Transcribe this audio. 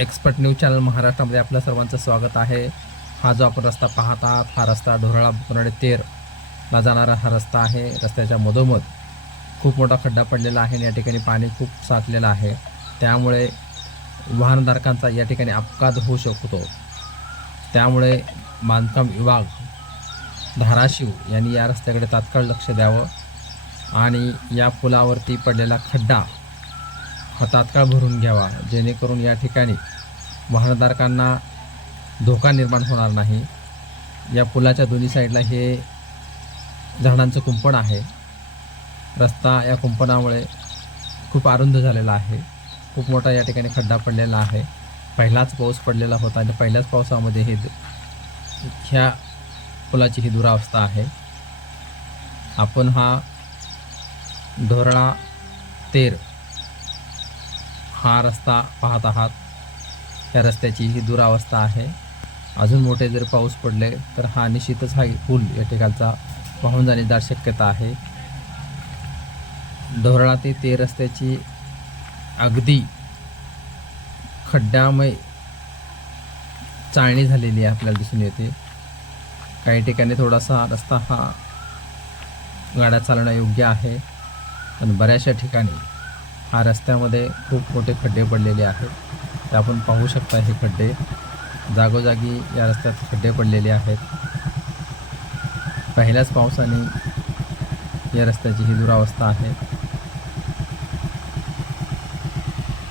Expert news channel महाराष्ट्रामध्ये आपल्या सर्वांचं स्वागत आहे। हा जो आपण रस्ता पाहत आहात हा रस्ता ढोरळा बुकनाळे तेरला जाणारा हा रस्ता आहे। रस्त्याच्या मधोमध खूप मोठा खड्डा पडलेला आहे आणि या ठिकाणी पाणी खूप साठलेलं आहे, त्यामुळे वाहनधारकांचा या ठिकाणी अपघात होऊ शकतो। त्यामुळे बांधकाम विभाग धाराशिव यांनी या रस्त्याकडे तात्काळ लक्ष द्यावं आणि या पुलावरती पडलेला खड्डा हा तात्काळ भरून घ्यावा, जेणेकरून या ठिकाणी वाहनधारकांना धोका निर्माण होणार नाही। या पुलाच्या दोन्ही साईडला हे झाडांचं कुंपण आहे। रस्ता या कुंपणामुळे खूप अरुंद झालेला आहे। खूप मोठा या ठिकाणी खड्डा पडलेला आहे। पहिलाच पाऊस पडलेला होता आणि पहिल्याच पावसामध्ये ह्या पुलाची ही दुरावस्था आहे। आपण हा ढोरळा तेर हा रस्ता पाहत आहात। या रस्त्याची ही दुरावस्था आहे। अजून मोठे जर पाऊस पडले तर हा निश्चितच हा पूल या ठिकाणचा वाहून जाण्याची दाट शक्यता आहे। ढोरळा ते तेर रस्त्याची अगदी खड्ड्यामय चाळणी झालेली आहे आपल्याला दिसून येते। काही ठिकाणी थोडासा रस्ता हा गाड्या चालवणं योग्य आहे, पण बऱ्याचशा ठिकाणी हा रस्त्यामध्ये खूप मोठे खड्डे पडलेले आहेत। ते आपण पाहू शकता। हे खड्डे जागोजागी या रस्त्यात खड्डे पडलेले आहेत। पहिल्याच पावसाने या रस्त्याची ही दुरावस्था आहे।